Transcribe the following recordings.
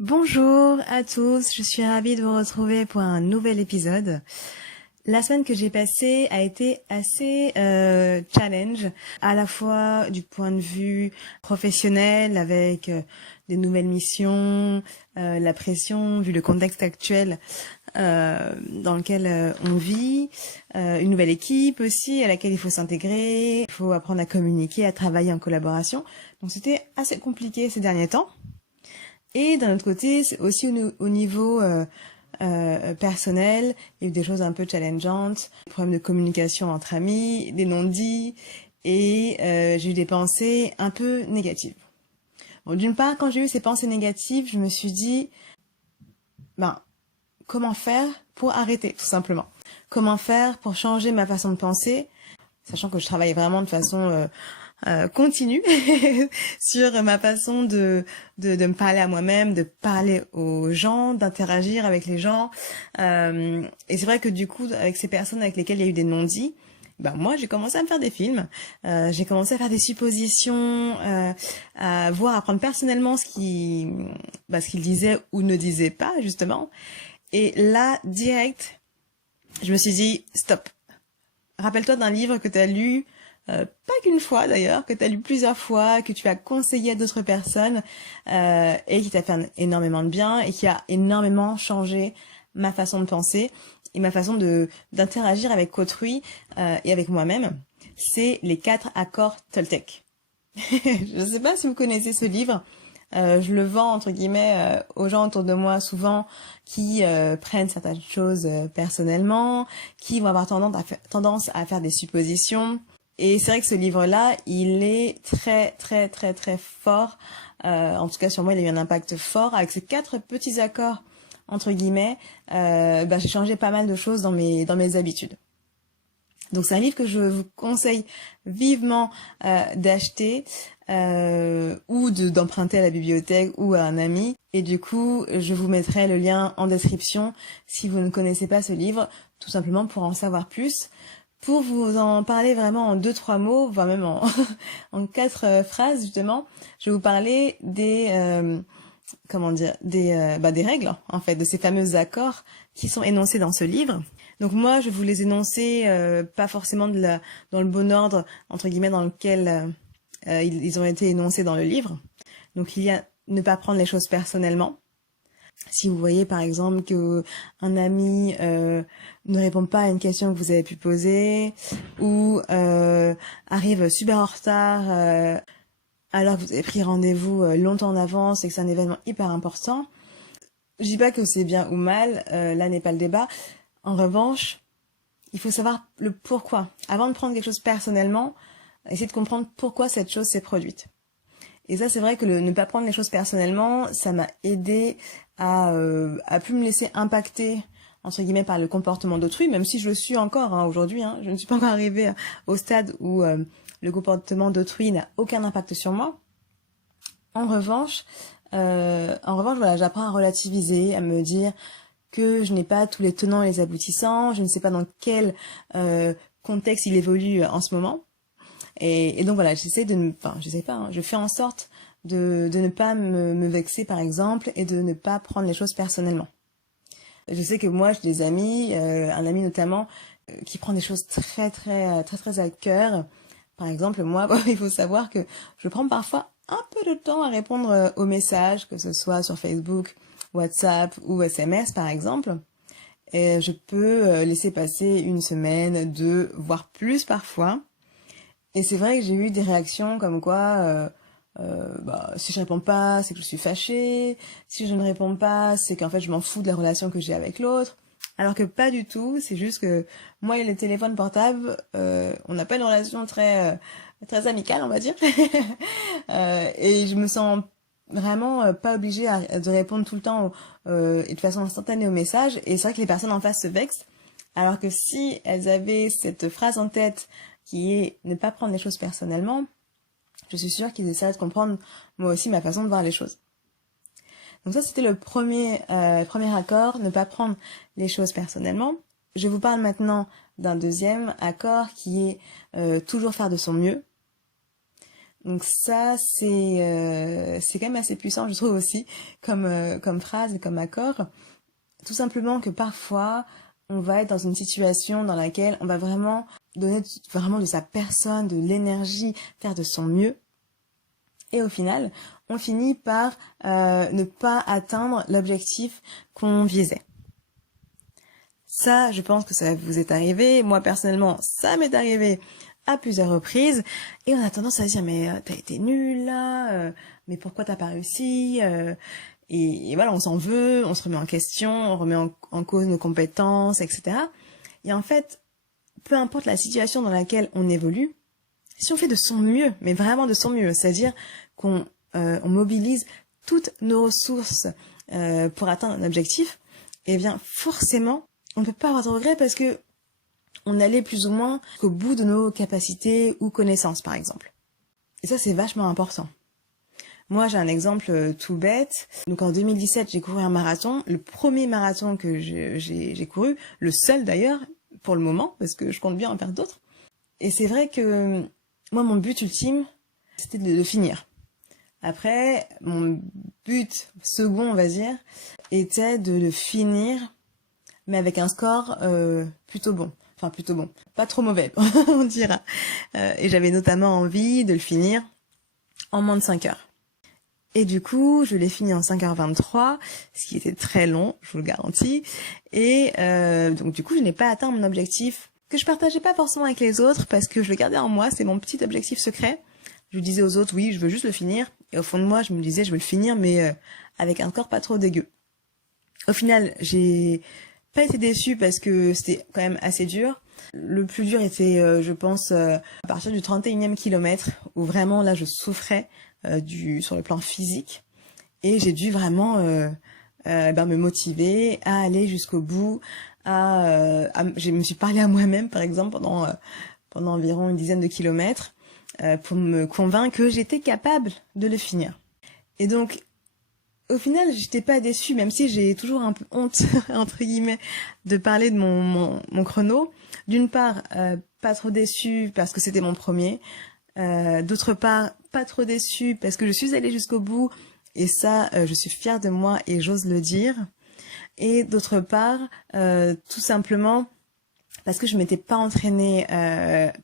Bonjour à tous, je suis ravie de vous retrouver pour un nouvel épisode. La semaine que j'ai passée a été assez challenge, à la fois du point de vue professionnel avec des nouvelles missions, la pression vu le contexte actuel dans lequel on vit, une nouvelle équipe aussi à laquelle il faut s'intégrer, il faut apprendre à communiquer, à travailler en collaboration. Donc c'était assez compliqué ces derniers temps. Et d'un autre côté, c'est aussi au niveau personnel, il y a eu des choses un peu challengeantes, des problèmes de communication entre amis, des non-dits, et j'ai eu des pensées un peu négatives. Bon, d'une part, quand j'ai eu ces pensées négatives, je me suis dit, comment faire pour arrêter, tout simplement. Comment faire pour changer ma façon de penser, sachant que je travaille vraiment de façon continue sur ma façon de me parler à moi-même, de parler aux gens, d'interagir avec les gens. Et c'est vrai que du coup, avec ces personnes avec lesquelles il y a eu des non-dits, moi j'ai commencé à me faire des films, j'ai commencé à faire des suppositions, à voir, à prendre personnellement ce qu'ils disaient ou ne disaient pas justement. Et là, direct, je me suis dit, stop. Rappelle-toi d'un livre que tu as lu, pas qu'une fois d'ailleurs, que tu as lu plusieurs fois, que tu as conseillé à d'autres personnes et qui t'a fait énormément de bien et qui a énormément changé ma façon de penser et ma façon d'interagir avec autrui et avec moi-même. C'est les 4 accords Toltec. Je ne sais pas si vous connaissez ce livre. Je le vends entre guillemets aux gens autour de moi souvent qui prennent certaines choses personnellement, qui vont avoir tendance à faire des suppositions. Et c'est vrai que ce livre-là, il est très très très très fort. En tout cas sur moi, il a eu un impact fort. Avec ces 4 petits accords entre guillemets, j'ai changé pas mal de choses dans mes habitudes. Donc c'est un livre que je vous conseille vivement d'acheter ou d'emprunter à la bibliothèque ou à un ami. Et du coup, je vous mettrai le lien en description si vous ne connaissez pas ce livre, tout simplement pour en savoir plus. Pour vous en parler vraiment en 2-3 mots, voire même en 4 phrases justement, je vais vous parler des des règles en fait, de ces fameux accords qui sont énoncés dans ce livre. Donc moi, je vais vous les énoncer pas forcément dans le bon ordre entre guillemets dans lequel ils ont été énoncés dans le livre. Donc il y a ne pas prendre les choses personnellement. Si vous voyez par exemple que un ami ne répond pas à une question que vous avez pu poser ou arrive super en retard alors que vous avez pris rendez-vous longtemps en avance et que c'est un événement hyper important, je dis pas que c'est bien ou mal, là n'est pas le débat. En revanche, il faut savoir le pourquoi. Avant de prendre quelque chose personnellement, essayer de comprendre pourquoi cette chose s'est produite. Et ça, c'est vrai que ne pas prendre les choses personnellement, ça m'a aidé à plus me laisser impacter entre guillemets par le comportement d'autrui, même si je le suis encore aujourd'hui. Je ne suis pas encore arrivée au stade où le comportement d'autrui n'a aucun impact sur moi. En revanche, voilà, j'apprends à relativiser, à me dire que je n'ai pas tous les tenants et les aboutissants, je ne sais pas dans quel contexte il évolue en ce moment. Et donc voilà, je fais en sorte de ne pas me vexer par exemple et de ne pas prendre les choses personnellement. Je sais que moi j'ai des amis, un ami notamment, qui prend des choses très très très très à cœur. Par exemple, moi, il faut savoir que je prends parfois un peu de temps à répondre aux messages, que ce soit sur Facebook, WhatsApp ou SMS par exemple. Et je peux laisser passer une semaine, 2, voire plus parfois. Et c'est vrai que j'ai eu des réactions comme quoi, si je réponds pas, c'est que je suis fâchée. Si je ne réponds pas, c'est qu'en fait je m'en fous de la relation que j'ai avec l'autre. Alors que pas du tout, c'est juste que moi et le téléphone portable, on n'a pas une relation très très amicale, on va dire. Et je me sens vraiment pas obligée de répondre tout le temps et de façon instantanée aux messages. Et c'est vrai que les personnes en face se vexent. Alors que si elles avaient cette phrase en tête qui est ne pas prendre les choses personnellement, je suis sûre qu'ils essaieraient de comprendre moi aussi ma façon de voir les choses. Donc ça, c'était le premier accord, ne pas prendre les choses personnellement. Je vous parle maintenant d'un deuxième accord qui est toujours faire de son mieux. Donc ça, c'est quand même assez puissant, je trouve aussi, comme phrase et comme accord. Tout simplement que parfois, on va être dans une situation dans laquelle on va vraiment donner vraiment de sa personne, de l'énergie, faire de son mieux. Et au final, on finit par ne pas atteindre l'objectif qu'on visait. Ça, je pense que ça vous est arrivé. Moi, personnellement, ça m'est arrivé à plusieurs reprises. Et on a tendance à se dire, mais t'as été nul là, mais pourquoi t'as pas réussi et voilà, on s'en veut, on se remet en question, on remet en cause nos compétences, etc. Et en fait, peu importe la situation dans laquelle on évolue, si on fait de son mieux, mais vraiment de son mieux, c'est-à-dire qu'on on mobilise toutes nos ressources pour atteindre un objectif, eh bien forcément, on ne peut pas avoir de regrets parce que on allait plus ou moins au bout de nos capacités ou connaissances, par exemple. Et ça, c'est vachement important. Moi, j'ai un exemple tout bête. Donc en 2017, j'ai couru un marathon, le premier marathon que j'ai couru, le seul d'ailleurs, pour le moment, parce que je compte bien en faire d'autres. Et c'est vrai que moi, mon but ultime, c'était de le finir. Après, mon but second, on va dire, était de le finir, mais avec un score plutôt bon. Enfin, plutôt bon. Pas trop mauvais, on dira. Et j'avais notamment envie de le finir en moins de 5 heures. Et du coup, je l'ai fini en 5h23, ce qui était très long, je vous le garantis. Et donc du coup, je n'ai pas atteint mon objectif, que je partageais pas forcément avec les autres, parce que je le gardais en moi, c'est mon petit objectif secret. Je disais aux autres, oui, je veux juste le finir. Et au fond de moi, je me disais, je veux le finir, mais avec un score pas trop dégueu. Au final, j'ai pas été déçue parce que c'était quand même assez dur. Le plus dur était, je pense, à partir du 31e kilomètre, où vraiment, là, je souffrais sur le plan physique. Et j'ai dû vraiment me motiver à aller jusqu'au bout. Je me suis parlé à moi-même, par exemple, pendant environ une dizaine de kilomètres, pour me convaincre que j'étais capable de le finir. Et donc, au final, j'étais pas déçue, même si j'ai toujours un peu honte, entre guillemets, de parler de mon chrono. D'une part, pas trop déçue parce que c'était mon premier. D'autre part, pas trop déçue parce que je suis allée jusqu'au bout. Et ça, je suis fière de moi et j'ose le dire. Et d'autre part, tout simplement parce que je m'étais pas entraînée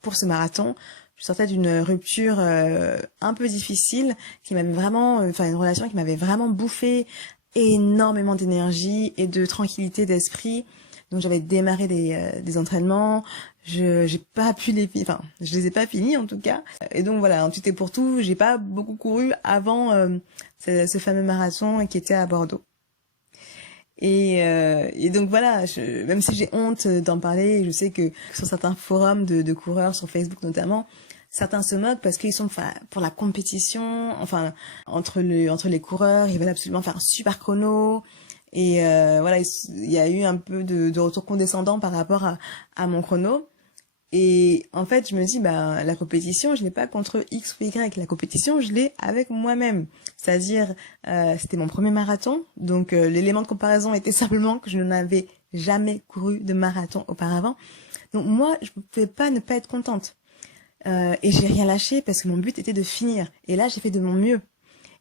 pour ce marathon. Je sortais d'une rupture un peu difficile qui m'avait vraiment, une relation qui m'avait vraiment bouffé énormément d'énergie et de tranquillité d'esprit. Donc j'avais démarré des entraînements, j'ai pas pu je les ai pas finis en tout cas. Et donc voilà, en tout et pour tout, j'ai pas beaucoup couru avant ce fameux marathon qui était à Bordeaux. Et donc voilà, même si j'ai honte d'en parler, je sais que sur certains forums de coureurs, sur Facebook notamment, certains se moquent parce qu'ils sont pour la compétition, enfin entre les coureurs, ils veulent absolument faire un super chrono. Et voilà, il y a eu un peu de retour condescendant par rapport à mon chrono. Et en fait, je me dis, la compétition, je l'ai pas contre X ou Y. La compétition, je l'ai avec moi-même. C'est-à-dire, c'était mon premier marathon. Donc, l'élément de comparaison était simplement que je n'avais jamais couru de marathon auparavant. Donc, moi, je ne pouvais pas ne pas être contente. Et j'ai rien lâché parce que mon but était de finir. Et là, j'ai fait de mon mieux.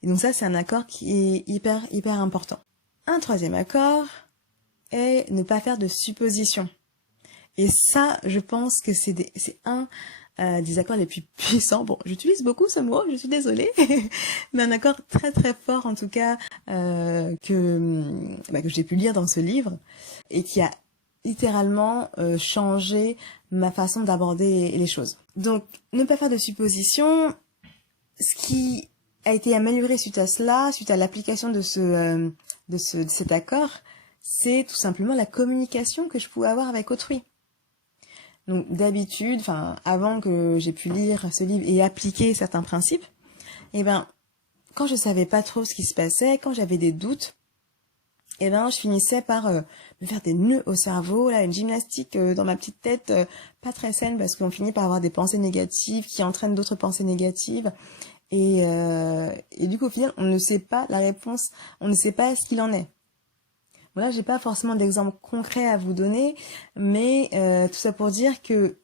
Et donc ça, c'est un accord qui est hyper, hyper important. Un troisième accord est ne pas faire de suppositions. Et ça, je pense que c'est un des accords les plus puissants. Bon, j'utilise beaucoup ce mot, je suis désolée, mais un accord très très fort en tout cas que j'ai pu lire dans ce livre et qui a littéralement changé ma façon d'aborder les choses. Donc, ne pas faire de suppositions. Ce qui a été amélioré suite à cela, suite à l'application de cet accord, c'est tout simplement la communication que je pouvais avoir avec autrui. Donc d'habitude, avant que j'ai pu lire ce livre et appliquer certains principes, quand je savais pas trop ce qui se passait, quand j'avais des doutes, je finissais par me faire des nœuds au cerveau, là, une gymnastique dans ma petite tête, pas très saine parce qu'on finit par avoir des pensées négatives qui entraînent d'autres pensées négatives. Et du coup, au final, on ne sait pas la réponse, on ne sait pas ce qu'il en est. Voilà, j'ai pas forcément d'exemple concret à vous donner, mais tout ça pour dire que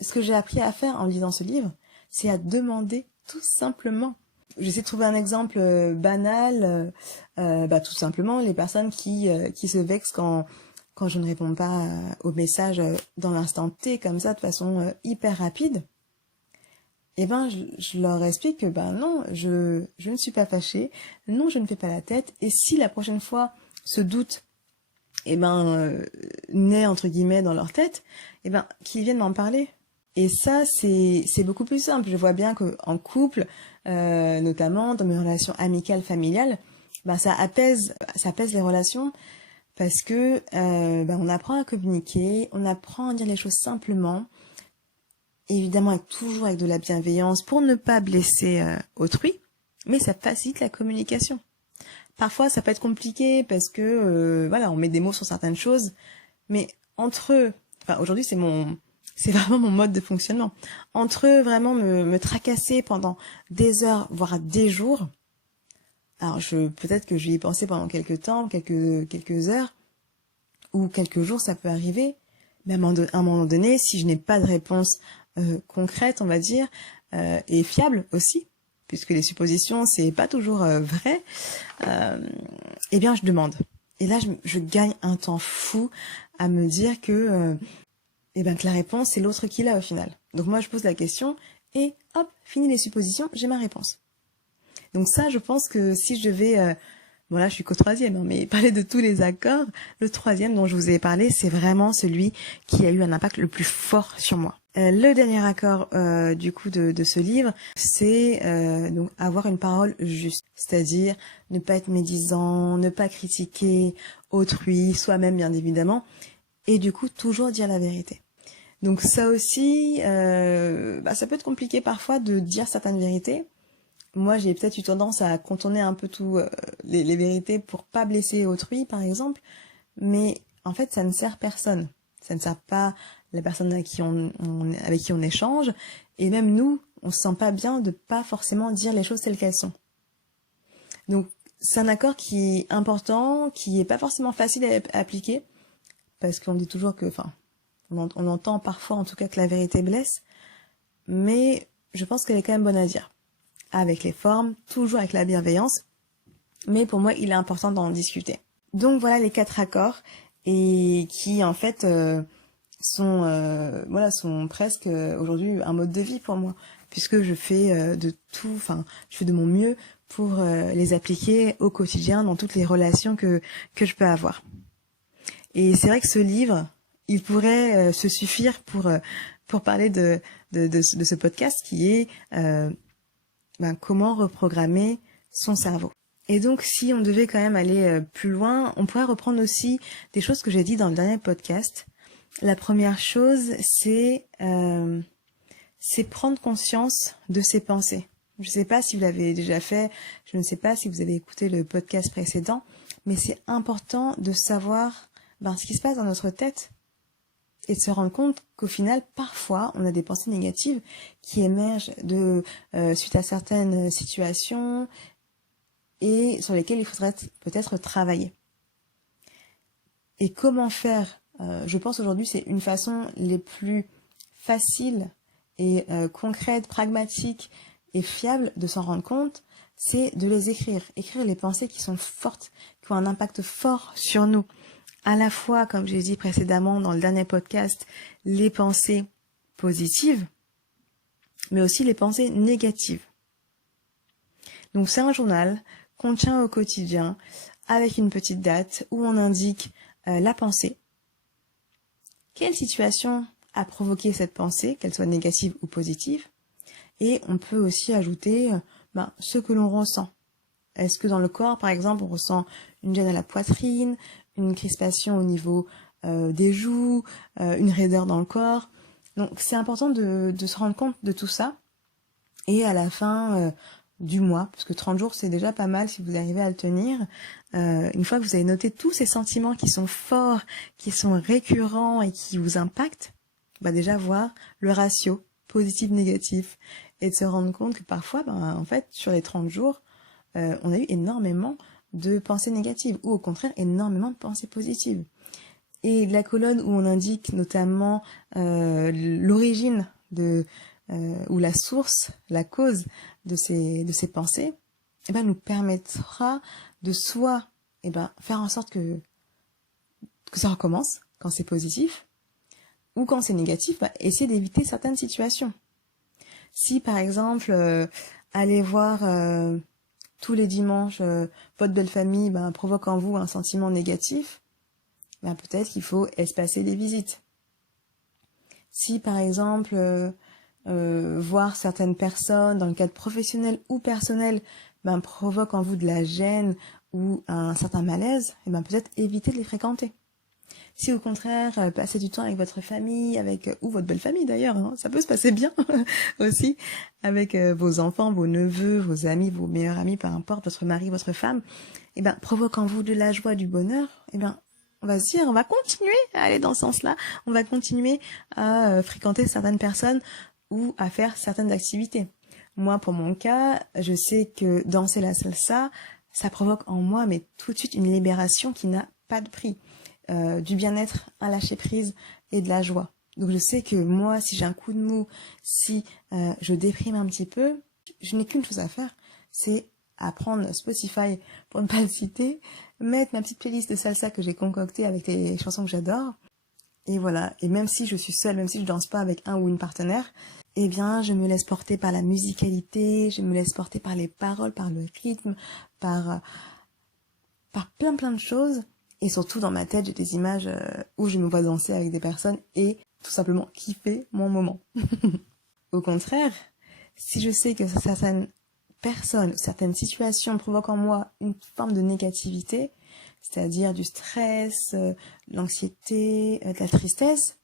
ce que j'ai appris à faire en lisant ce livre, c'est à demander tout simplement. J'essaie de trouver un exemple banal, tout simplement les personnes qui se vexent quand je ne réponds pas aux messages dans l'instant T, comme ça, de façon hyper rapide. Eh ben, je leur explique que non, je ne suis pas fâchée, non, je ne fais pas la tête, et si la prochaine fois ce doute naît entre guillemets dans leur tête, qu'ils viennent m'en parler. Et ça, c'est beaucoup plus simple. Je vois bien que en couple, notamment dans mes relations amicales, familiales, ça apaise les relations parce que on apprend à communiquer, on apprend à dire les choses simplement, évidemment toujours avec de la bienveillance pour ne pas blesser autrui, mais ça facilite la communication. Parfois, ça peut être compliqué parce que on met des mots sur certaines choses, mais entre eux, aujourd'hui c'est vraiment mon mode de fonctionnement. Entre eux, vraiment me tracasser pendant des heures, voire des jours. Alors peut-être que je vais y penser pendant quelques temps, quelques heures ou quelques jours, ça peut arriver. Mais à un moment donné, si je n'ai pas de réponse concrète, on va dire, et fiable aussi, puisque les suppositions c'est pas toujours vrai, je demande. Et là, je gagne un temps fou à me dire que la réponse c'est l'autre qui l'a au final. Donc moi je pose la question et hop, fini les suppositions, j'ai ma réponse. Donc ça, je pense que si je devais là je suis qu'au 3e, mais parler de tous les accords, le 3e dont je vous ai parlé, c'est vraiment celui qui a eu un impact le plus fort sur moi. Le dernier accord du coup de ce livre, c'est donc avoir une parole juste, c'est-à-dire ne pas être médisant, ne pas critiquer autrui, soi-même bien évidemment, et du coup toujours dire la vérité. Donc ça aussi, ça peut être compliqué parfois de dire certaines vérités. Moi, j'ai peut-être eu tendance à contourner un peu tout les vérités pour pas blesser autrui, par exemple, mais en fait, ça ne sert personne. Ça ne sert pas la personne avec qui on échange, et même nous, on se sent pas bien de pas forcément dire les choses telles qu'elles sont. Donc, c'est un accord qui est important, qui est pas forcément facile à appliquer, parce qu'on dit toujours que, on entend parfois en tout cas que la vérité blesse, mais je pense qu'elle est quand même bonne à dire. Avec les formes, toujours avec la bienveillance, mais pour moi il est important d'en discuter. Donc voilà les 4 accords, et qui en fait sont presque aujourd'hui un mode de vie pour moi, puisque je fais de tout, je fais de mon mieux pour les appliquer au quotidien dans toutes les relations que je peux avoir. Et c'est vrai que ce livre, il pourrait se suffire pour parler de ce podcast qui est comment reprogrammer son cerveau. Et donc, si on devait quand même aller plus loin, on pourrait reprendre aussi des choses que j'ai dit dans le dernier podcast. La première chose, c'est prendre conscience de ses pensées. Je ne sais pas si vous l'avez déjà fait, je ne sais pas si vous avez écouté le podcast précédent, mais c'est important de savoir ce qui se passe dans notre tête et de se rendre compte qu'au final, parfois, on a des pensées négatives qui émergent suite à certaines situations et sur lesquelles il faudrait peut-être travailler. Et comment faire je pense aujourd'hui, c'est une façon les plus faciles et concrètes, pragmatiques et fiables de s'en rendre compte, c'est de les écrire. Écrire les pensées qui sont fortes, qui ont un impact fort sur nous. À la fois, comme j'ai dit précédemment dans le dernier podcast, les pensées positives, mais aussi les pensées négatives. Donc c'est un journal qu'on tient au quotidien avec une petite date où on indique la pensée. Quelle situation a provoqué cette pensée, qu'elle soit négative ou positive? Et on peut aussi ajouter ce que l'on ressent. Est-ce que dans le corps, par exemple, on ressent une gêne à la poitrine, une crispation au niveau des joues, une raideur dans le corps? Donc c'est important de se rendre compte de tout ça. Et à la fin du mois, parce que 30 jours c'est déjà pas mal si vous arrivez à le tenir, une fois que vous avez noté tous ces sentiments qui sont forts, qui sont récurrents et qui vous impactent, déjà voir le ratio positif-négatif et de se rendre compte que parfois, en fait, sur les 30 jours, on a eu énormément de pensées négatives ou au contraire énormément de pensées positives. Et la colonne où on indique notamment l'origine ou la source, la cause de ces pensées, nous permettra de soit faire en sorte que ça recommence quand c'est positif, ou quand c'est négatif, essayer d'éviter certaines situations. Si par exemple, aller voir tous les dimanches votre belle famille provoque en vous un sentiment négatif, peut-être qu'il faut espacer les visites. Si par exemple, voir certaines personnes dans le cadre professionnel ou personnel provoque en vous de la gêne ou un certain malaise, peut-être éviter de les fréquenter. Si au contraire, passer du temps avec votre famille, ou votre belle famille d'ailleurs, ça peut se passer bien aussi, avec vos enfants, vos neveux, vos amis, vos meilleurs amis, peu importe, votre mari, votre femme, provoque en vous de la joie, du bonheur, on va se dire, on va continuer à aller dans ce sens-là, on va continuer à fréquenter certaines personnes ou à faire certaines activités. Moi, pour mon cas, je sais que danser la salsa, ça provoque en moi, mais tout de suite, une libération qui n'a pas de prix. Du bien-être, un lâcher-prise et de la joie. Donc je sais que moi, si j'ai un coup de mou, si je déprime un petit peu, je n'ai qu'une chose à faire, c'est à prendre Spotify, pour ne pas le citer, mettre ma petite playlist de salsa que j'ai concoctée avec les chansons que j'adore, et voilà. Et même si je suis seule, même si je danse pas avec un ou une partenaire, je me laisse porter par la musicalité, je me laisse porter par les paroles, par le rythme, par plein de choses. Et surtout, dans ma tête, j'ai des images où je me vois danser avec des personnes et tout simplement kiffer mon moment. Au contraire, si je sais que certaines personnes, certaines situations provoquent en moi une forme de négativité, c'est-à-dire du stress, l'anxiété, de la tristesse,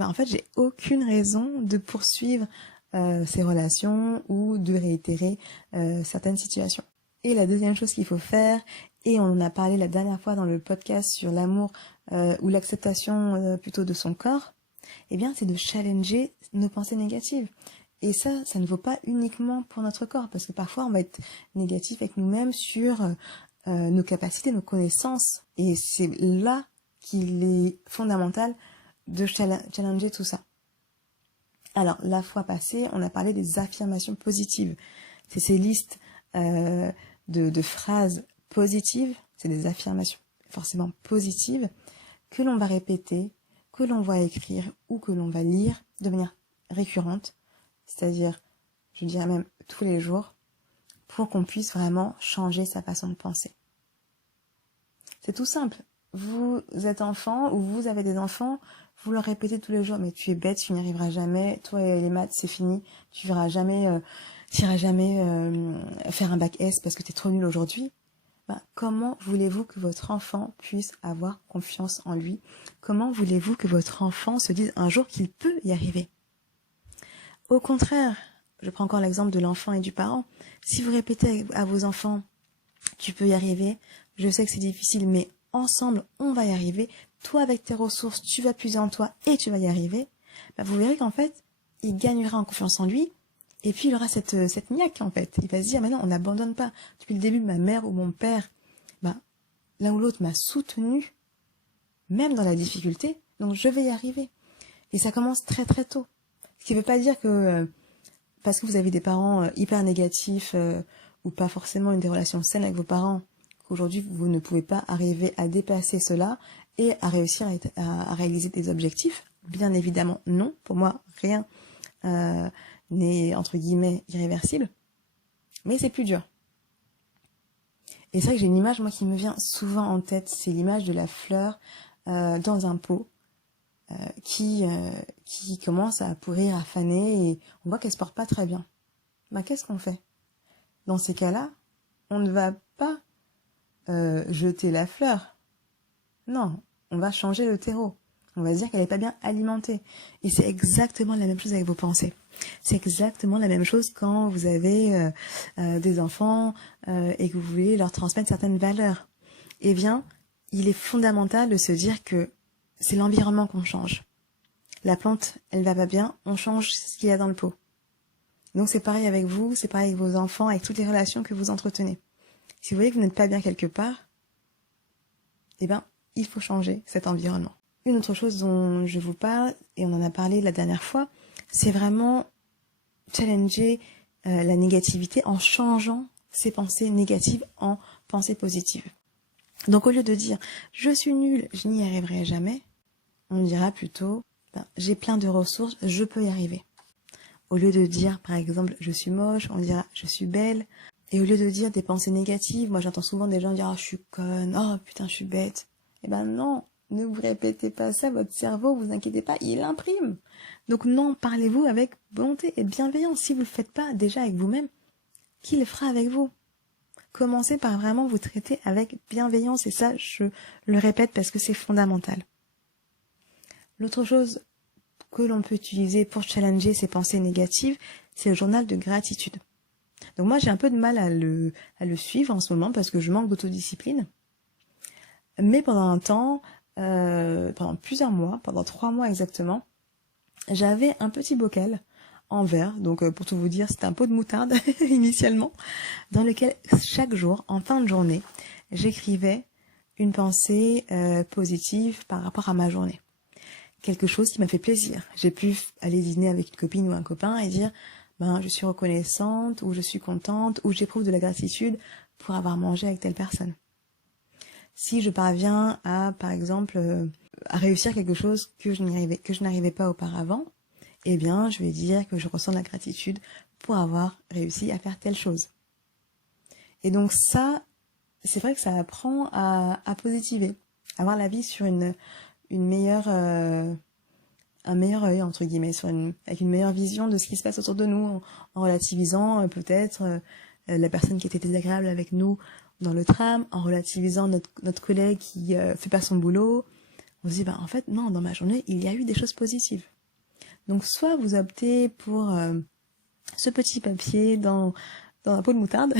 en fait, j'ai aucune raison de poursuivre ces relations ou de réitérer certaines situations. Et la deuxième chose qu'il faut faire, et on en a parlé la dernière fois dans le podcast sur l'amour ou l'acceptation plutôt de son corps, c'est de challenger nos pensées négatives. Et ça ne vaut pas uniquement pour notre corps, parce que parfois on va être négatif avec nous-mêmes sur nos capacités, nos connaissances. Et c'est là qu'il est fondamental de challenger tout ça. Alors, la fois passée, on a parlé des affirmations positives. C'est ces listes de phrases positives, c'est des affirmations forcément positives, que l'on va répéter, que l'on va écrire ou que l'on va lire de manière récurrente, c'est-à-dire, je dirais même tous les jours, pour qu'on puisse vraiment changer sa façon de penser. C'est tout simple. Vous êtes enfant ou vous avez des enfants, vous leur répétez tous les jours, mais tu es bête, tu n'y arriveras jamais, toi et les maths c'est fini, tu iras jamais faire un bac S parce que tu es trop nul aujourd'hui. Comment voulez-vous que votre enfant puisse avoir confiance en lui? Comment voulez-vous que votre enfant se dise un jour qu'il peut y arriver? Au contraire, je prends encore l'exemple de l'enfant et du parent. Si vous répétez à vos enfants, tu peux y arriver, je sais que c'est difficile, mais ensemble, on va y arriver. Toi, avec tes ressources, tu vas puiser en toi et tu vas y arriver. Vous verrez qu'en fait, il gagnera en confiance en lui. Et puis, il aura cette niaque, en fait. Il va se dire, mais non, on n'abandonne pas. Depuis le début, ma mère ou mon père, l'un ou l'autre m'a soutenu, même dans la difficulté. Donc, je vais y arriver. Et ça commence très, très tôt. Ce qui ne veut pas dire que, parce que vous avez des parents hyper négatifs, ou pas forcément des relations saines avec vos parents, qu'aujourd'hui, vous ne pouvez pas arriver à dépasser cela et à réussir à réaliser des objectifs. Bien évidemment, non. Pour moi, rien n'est, entre guillemets, irréversible. Mais c'est plus dur. Et c'est vrai que j'ai une image, moi, qui me vient souvent en tête. C'est l'image de la fleur dans un pot qui commence à pourrir, à faner, et on voit qu'elle se porte pas très bien. Qu'est-ce qu'on fait? Dans ces cas-là, on ne va pas jeter la fleur. Non, on va changer le terreau. On va se dire qu'elle n'est pas bien alimentée. Et c'est exactement la même chose avec vos pensées. C'est exactement la même chose quand vous avez des enfants et que vous voulez leur transmettre certaines valeurs. Il est fondamental de se dire que c'est l'environnement qu'on change. La plante, elle va pas bien, on change ce qu'il y a dans le pot. Donc c'est pareil avec vous, c'est pareil avec vos enfants, avec toutes les relations que vous entretenez. Si vous voyez que vous n'êtes pas bien quelque part, il faut changer cet environnement. Une autre chose dont je vous parle, et on en a parlé la dernière fois, c'est vraiment challenger la négativité en changeant ses pensées négatives en pensées positives. Donc au lieu de dire « je suis nul, je n'y arriverai jamais », on dira plutôt « j'ai plein de ressources, je peux y arriver ». Au lieu de dire par exemple « je suis moche », on dira « je suis belle ». Et au lieu de dire des pensées négatives, moi j'entends souvent des gens dire « oh je suis conne, oh putain je suis bête ». Eh ben non, ne vous répétez pas ça, votre cerveau, vous inquiétez pas, il imprime. Donc non, parlez-vous avec bonté et bienveillance. Si vous le faites pas déjà avec vous-même, qui le fera avec vous? Commencez par vraiment vous traiter avec bienveillance et ça, je le répète parce que c'est fondamental. L'autre chose que l'on peut utiliser pour challenger ses pensées négatives, c'est le journal de gratitude. Donc moi, j'ai un peu de mal à le suivre en ce moment parce que je manque d'autodiscipline. Mais pendant un temps, pendant plusieurs mois, pendant 3 mois exactement, j'avais un petit bocal en verre, donc pour tout vous dire, c'était un pot de moutarde initialement, dans lequel chaque jour, en fin de journée, j'écrivais une pensée positive par rapport à ma journée. Quelque chose qui m'a fait plaisir. J'ai pu aller dîner avec une copine ou un copain et dire je suis reconnaissante, ou je suis contente, ou j'éprouve de la gratitude pour avoir mangé avec telle personne. Si je parviens à, par exemple, à réussir quelque chose que je n'arrivais pas auparavant, eh bien, je vais dire que je ressens de la gratitude pour avoir réussi à faire telle chose. Et donc ça, c'est vrai que ça apprend à positiver, à voir la vie sur une meilleure, un meilleur œil, entre guillemets, avec une meilleure vision de ce qui se passe autour de nous, en relativisant peut-être la personne qui était désagréable avec nous dans le tram, en relativisant notre collègue qui fait pas son boulot. On se dit, en fait, non, dans ma journée, il y a eu des choses positives. Donc, soit vous optez pour ce petit papier dans un pot de moutarde.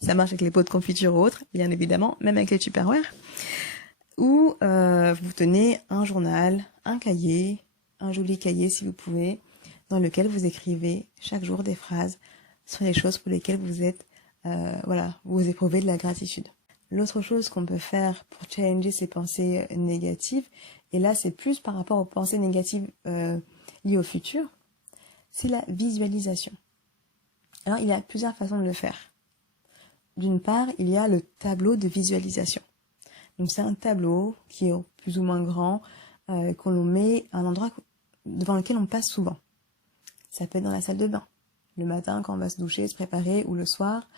Ça marche avec les pots de confiture ou autres, bien évidemment, même avec les Tupperware. Ou vous tenez un journal, un cahier, un joli cahier si vous pouvez, dans lequel vous écrivez chaque jour des phrases sur les choses pour lesquelles vous êtes, vous éprouvez de la gratitude. L'autre chose qu'on peut faire pour challenger ces pensées négatives, et là c'est plus par rapport aux pensées négatives liées au futur, c'est la visualisation. Alors il y a plusieurs façons de le faire. D'une part, il y a le tableau de visualisation. Donc c'est un tableau qui est plus ou moins grand, qu'on met à un endroit devant lequel on passe souvent. Ça peut être dans la salle de bain, le matin quand on va se doucher, se préparer, ou le soir.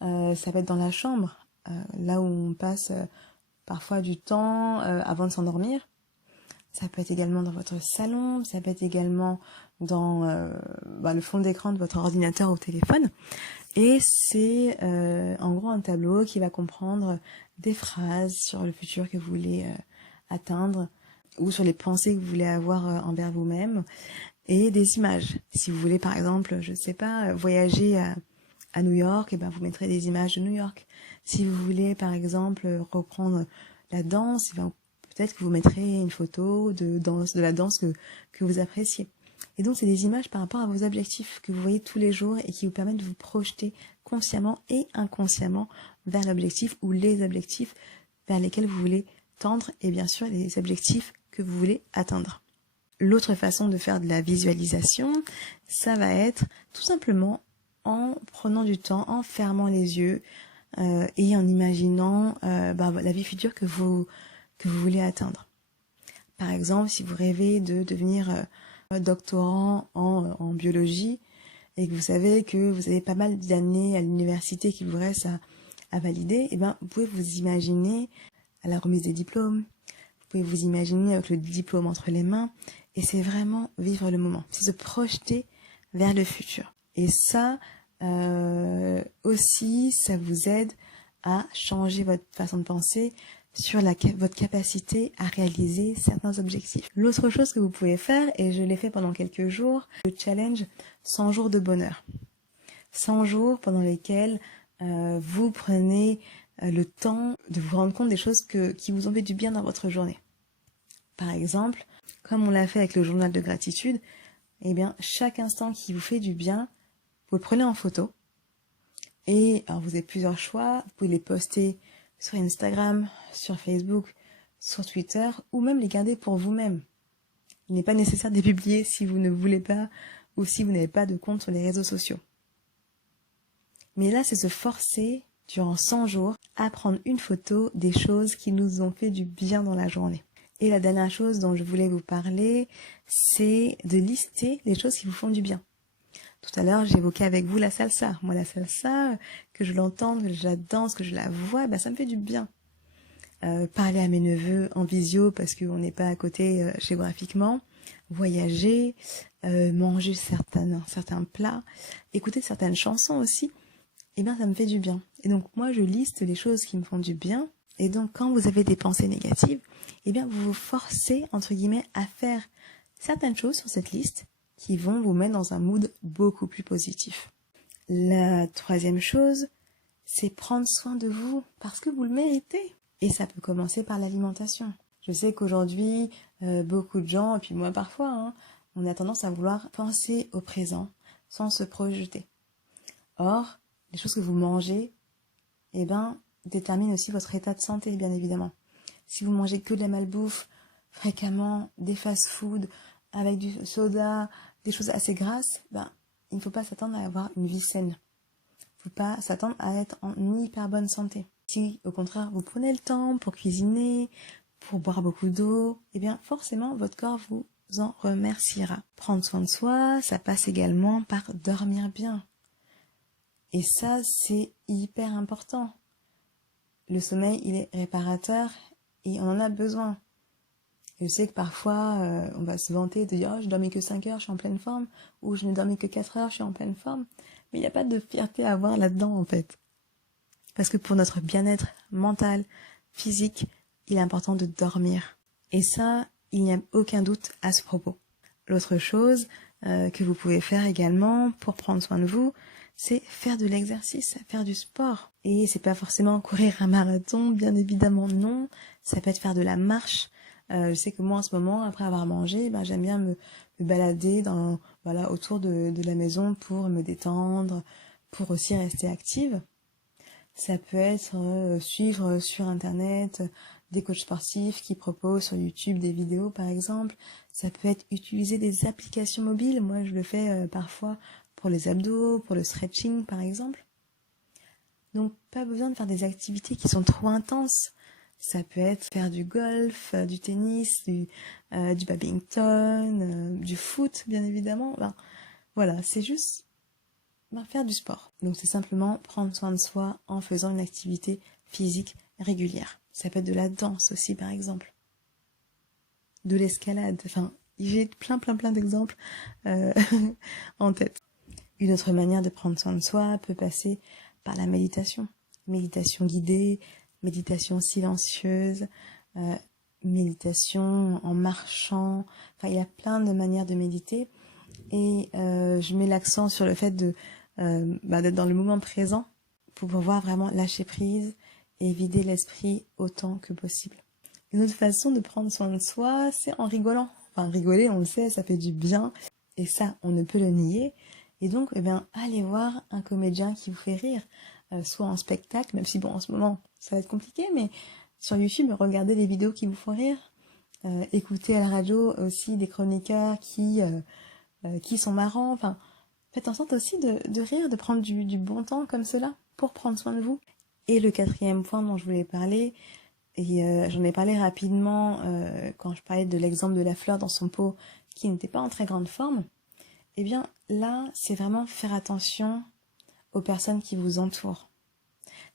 Ça peut être dans la chambre, là où on passe parfois du temps avant de s'endormir. Ça peut être également dans votre salon, ça peut être également dans le fond d'écran de votre ordinateur ou téléphone. Et c'est en gros un tableau qui va comprendre des phrases sur le futur que vous voulez atteindre ou sur les pensées que vous voulez avoir envers vous-même et des images. Si vous voulez par exemple, je sais pas, voyager à New York, vous mettrez des images de New York. Si vous voulez par exemple reprendre la danse, peut-être que vous mettrez une photo de la danse que vous appréciez. Et donc, c'est des images par rapport à vos objectifs que vous voyez tous les jours et qui vous permettent de vous projeter consciemment et inconsciemment vers l'objectif ou les objectifs vers lesquels vous voulez tendre et bien sûr les objectifs que vous voulez atteindre. L'autre façon de faire de la visualisation, ça va être tout simplement en prenant du temps, en fermant les yeux et en imaginant la vie future que vous voulez atteindre. Par exemple, si vous rêvez de devenir doctorant en biologie et que vous savez que vous avez pas mal d'années à l'université qu'il vous reste à valider, vous pouvez vous imaginer à la remise des diplômes, vous pouvez vous imaginer avec le diplôme entre les mains, et c'est vraiment vivre le moment, c'est se projeter vers le futur. Et ça aussi, ça vous aide à changer votre façon de penser sur votre capacité à réaliser certains objectifs. L'autre chose que vous pouvez faire, et je l'ai fait pendant quelques jours, le challenge 100 jours de bonheur. 100 jours pendant lesquels vous prenez le temps de vous rendre compte des choses qui vous ont fait du bien dans votre journée. Par exemple, comme on l'a fait avec le journal de gratitude, chaque instant qui vous fait du bien, vous le prenez en photo. Et alors vous avez plusieurs choix, vous pouvez les poster sur Instagram, sur Facebook, sur Twitter, ou même les garder pour vous-même. Il n'est pas nécessaire de les publier si vous ne voulez pas ou si vous n'avez pas de compte sur les réseaux sociaux. Mais là, c'est se forcer durant 100 jours à prendre une photo des choses qui nous ont fait du bien dans la journée. Et la dernière chose dont je voulais vous parler, c'est de lister les choses qui vous font du bien. Tout à l'heure, j'évoquais avec vous la salsa. Moi, la salsa, que je l'entende, que je la danse, que je la vois, ça me fait du bien. Parler à mes neveux en visio parce qu'on n'est pas à côté géographiquement, voyager, manger certains plats, écouter certaines chansons aussi, ça me fait du bien. Et donc, moi, je liste les choses qui me font du bien. Et donc, quand vous avez des pensées négatives, vous vous forcez, entre guillemets, à faire certaines choses sur cette liste qui vont vous mettre dans un mood beaucoup plus positif. La troisième chose, c'est prendre soin de vous parce que vous le méritez. Et ça peut commencer par l'alimentation. Je sais qu'aujourd'hui, beaucoup de gens, et puis moi parfois, on a tendance à vouloir penser au présent sans se projeter. Or, les choses que vous mangez, déterminent aussi votre état de santé, bien évidemment. Si vous mangez que de la malbouffe, fréquemment, des fast-food, avec du soda, des choses assez grasses, il ne faut pas s'attendre à avoir une vie saine. Il ne faut pas s'attendre à être en hyper bonne santé. Si, au contraire, vous prenez le temps pour cuisiner, pour boire beaucoup d'eau, forcément, votre corps vous en remerciera. Prendre soin de soi, ça passe également par dormir bien. Et ça, c'est hyper important. Le sommeil, il est réparateur et on en a besoin. Je sais que parfois, on va se vanter de dire « Oh, je dormis que 5 heures, je suis en pleine forme » ou « Je ne dormis que 4 heures, je suis en pleine forme ». Mais il n'y a pas de fierté à avoir là-dedans, en fait. Parce que pour notre bien-être mental, physique, il est important de dormir. Et ça, il n'y a aucun doute à ce propos. L'autre chose que vous pouvez faire également pour prendre soin de vous, c'est faire de l'exercice, faire du sport. Et c'est pas forcément courir un marathon, bien évidemment non. Ça peut être faire de la marche. Je sais que moi en ce moment, après avoir mangé, j'aime bien me balader autour de la maison pour me détendre, pour aussi rester active. Ça peut être suivre sur internet des coachs sportifs qui proposent sur YouTube des vidéos par exemple. Ça peut être utiliser des applications mobiles. Moi je le fais parfois pour les abdos, pour le stretching par exemple. Donc pas besoin de faire des activités qui sont trop intenses. Ça peut être faire du golf, du tennis, du badminton, du foot bien évidemment. Voilà, c'est juste faire du sport. Donc c'est simplement prendre soin de soi en faisant une activité physique régulière. Ça peut être de la danse aussi par exemple. De l'escalade. J'ai plein d'exemples en tête. Une autre manière de prendre soin de soi peut passer par la méditation. Méditation guidée, méditation silencieuse, méditation en marchant. Il y a plein de manières de méditer. Et je mets l'accent sur le fait d'être dans le moment présent pour pouvoir vraiment lâcher prise et vider l'esprit autant que possible. Une autre façon de prendre soin de soi, c'est en rigolant. Rigoler, on le sait, ça fait du bien. Et ça, on ne peut le nier. Et donc, allez voir un comédien qui vous fait rire, soit en spectacle, même si en ce moment, ça va être compliqué, mais sur YouTube, regardez des vidéos qui vous font rire. Écoutez à la radio aussi des chroniqueurs qui sont marrants. Faites en sorte aussi de rire, de prendre du bon temps comme cela pour prendre soin de vous. Et le quatrième point dont je voulais parler, et j'en ai parlé rapidement quand je parlais de l'exemple de la fleur dans son pot qui n'était pas en très grande forme, là, c'est vraiment faire attention aux personnes qui vous entourent.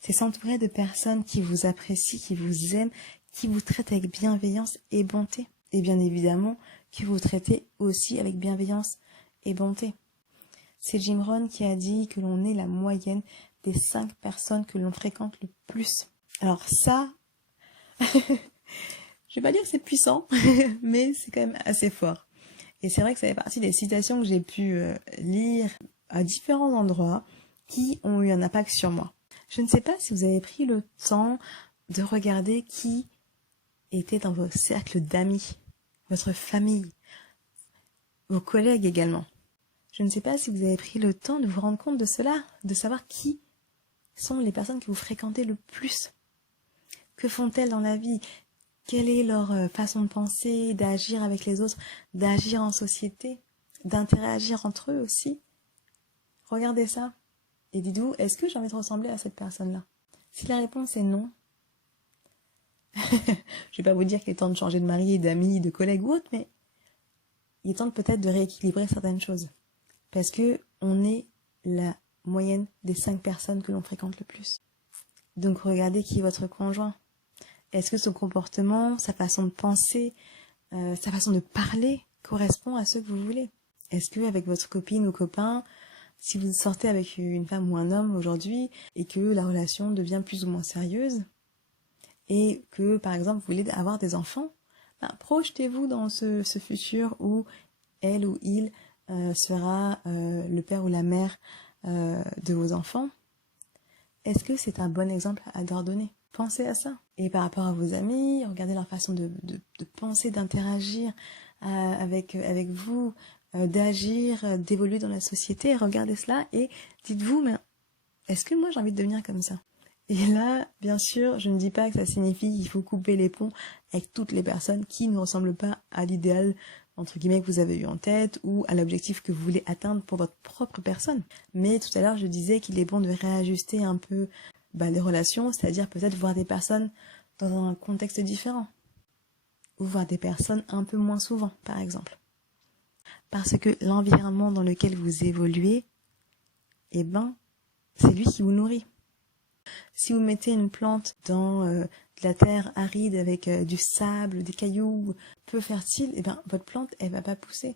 C'est s'entourer de personnes qui vous apprécient, qui vous aiment, qui vous traitent avec bienveillance et bonté. Et bien évidemment, que vous traitez aussi avec bienveillance et bonté. C'est Jim Rohn qui a dit que l'on est la moyenne des 5 personnes que l'on fréquente le plus. Alors ça, je vais pas dire que c'est puissant, mais c'est quand même assez fort. Et c'est vrai que ça fait partie des citations que j'ai pu lire à différents endroits qui ont eu un impact sur moi. Je ne sais pas si vous avez pris le temps de regarder qui était dans vos cercles d'amis, votre famille, vos collègues également. Je ne sais pas si vous avez pris le temps de vous rendre compte de cela, de savoir qui sont les personnes que vous fréquentez le plus. Que font-elles dans la vie? Quelle est leur façon de penser, d'agir avec les autres, d'agir en société, d'interagir entre eux aussi? Regardez ça Et dites-vous, est-ce que j'ai envie de ressembler à cette personne-là? Si la réponse est non, je vais pas vous dire qu'il est temps de changer de mari, d'amis, de collègues ou autre, mais il est temps peut-être de rééquilibrer certaines choses. Parce que on est la moyenne des 5 personnes que l'on fréquente le plus. Donc regardez qui est votre conjoint. Est-ce que son comportement, sa façon de penser, sa façon de parler correspond à ce que vous voulez? Est-ce que avec votre copine ou copain, si vous sortez avec une femme ou un homme aujourd'hui et que la relation devient plus ou moins sérieuse et que par exemple vous voulez avoir des enfants, projetez-vous dans ce futur où elle ou il sera le père ou la mère de vos enfants. Est-ce que c'est un bon exemple à leur donner? Pensez à ça. Et par rapport à vos amis, regardez leur façon de penser, d'interagir avec vous, d'agir, d'évoluer dans la société. Regardez cela et dites-vous, mais est-ce que moi j'ai envie de devenir comme ça? Et là, bien sûr, je ne dis pas que ça signifie qu'il faut couper les ponts avec toutes les personnes qui ne ressemblent pas à l'idéal, entre guillemets, que vous avez eu en tête ou à l'objectif que vous voulez atteindre pour votre propre personne. Mais tout à l'heure, je disais qu'il est bon de réajuster un peu les relations, c'est-à-dire peut-être voir des personnes dans un contexte différent. Ou voir des personnes un peu moins souvent, par exemple. Parce que l'environnement dans lequel vous évoluez, c'est lui qui vous nourrit. Si vous mettez une plante dans de la terre aride avec du sable, des cailloux peu fertiles, votre plante, elle va pas pousser.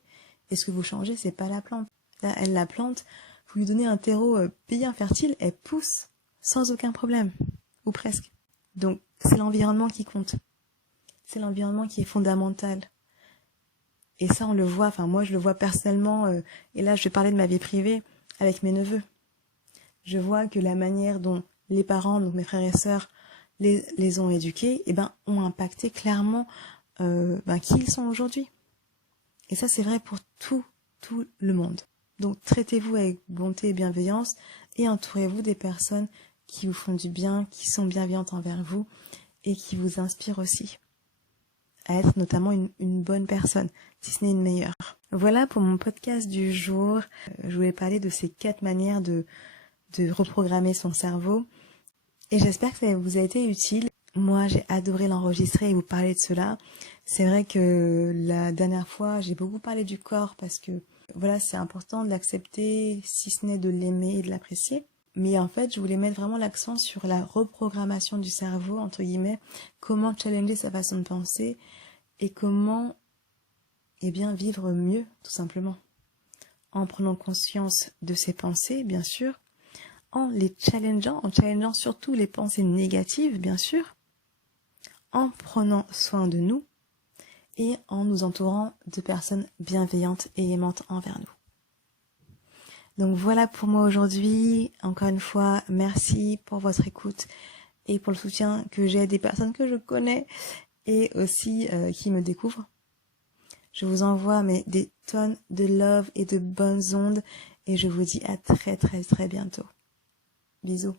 Et ce que vous changez, c'est pas la plante. Là, la plante, vous lui donnez un terreau bien fertile, elle pousse sans aucun problème. Ou presque. Donc, c'est l'environnement qui compte. C'est l'environnement qui est fondamental. Et ça, on le voit, moi je le vois personnellement, et là je vais parler de ma vie privée avec mes neveux. Je vois que la manière dont les parents, donc mes frères et sœurs, les ont éduqués, ont impacté clairement qui ils sont aujourd'hui. Et ça, c'est vrai pour tout le monde. Donc, traitez-vous avec bonté et bienveillance et entourez-vous des personnes qui vous font du bien, qui sont bienveillantes envers vous et qui vous inspirent aussi à être notamment une bonne personne, si ce n'est une meilleure. Voilà pour mon podcast du jour. Je voulais parler de ces 4 manières de reprogrammer son cerveau. Et j'espère que ça vous a été utile. Moi, j'ai adoré l'enregistrer et vous parler de cela. C'est vrai que la dernière fois, j'ai beaucoup parlé du corps parce que c'est important de l'accepter, si ce n'est de l'aimer et de l'apprécier. Mais en fait, je voulais mettre vraiment l'accent sur la reprogrammation du cerveau, entre guillemets, comment challenger sa façon de penser et comment vivre mieux, tout simplement. En prenant conscience de ses pensées, bien sûr, en challengeant surtout les pensées négatives, bien sûr, en prenant soin de nous et en nous entourant de personnes bienveillantes et aimantes envers nous. Donc voilà pour moi aujourd'hui. Encore une fois, merci pour votre écoute et pour le soutien que j'ai des personnes que je connais et aussi qui me découvrent. Je vous envoie des tonnes de love et de bonnes ondes et je vous dis à très très très bientôt. Bisous.